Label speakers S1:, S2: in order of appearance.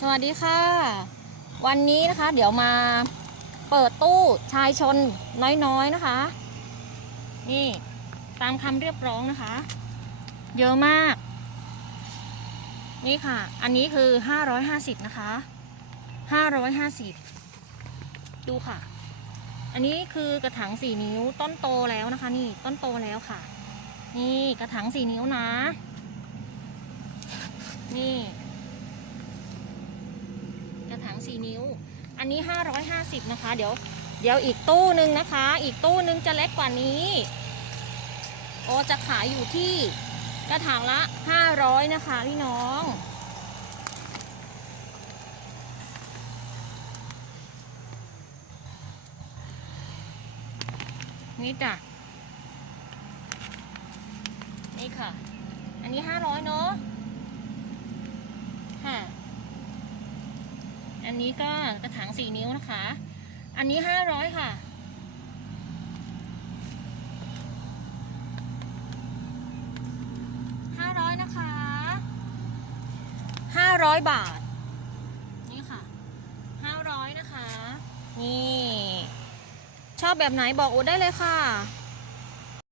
S1: สวัสดีค่ะ วันนี้นะคะเดี๋ยวมาเปิดตู้ชายชนน้อยๆนะคะ นี่ตามคำเรียบร้องนะคะ เยอะมาก นี่ค่ะ อันนี้คือ550นะคะ550ดูค่ะ อันนี้คือกระถาง4นิ้วต้นโตแล้วนะคะ นี่ต้นโตแล้วค่ะ นี่กระถาง4นิ้วนะ นี่ 4 นิ้ว อันนี้ 550 นะคะ เดี๋ยว เดี๋ยวอีกตู้หนึ่งนะคะ อีกตู้หนึ่งจะเล็กกว่านี้ โอจะขายอยู่ที่กระถางละ 500 นะคะพี่น้อง นี่จ้ะ นี่ค่ะ อันนี้ 500 เนาะค่ะ อันนี้ก็กระถางสี่นิ้วนะคะ อันนี้ห้าร้อยค่ะ ห้าร้อยนะคะ ห้าร้อยบาท นี่ค่ะ ห้าร้อยนะคะ นี่ ชอบแบบไหนบอกอูได้เลยค่ะ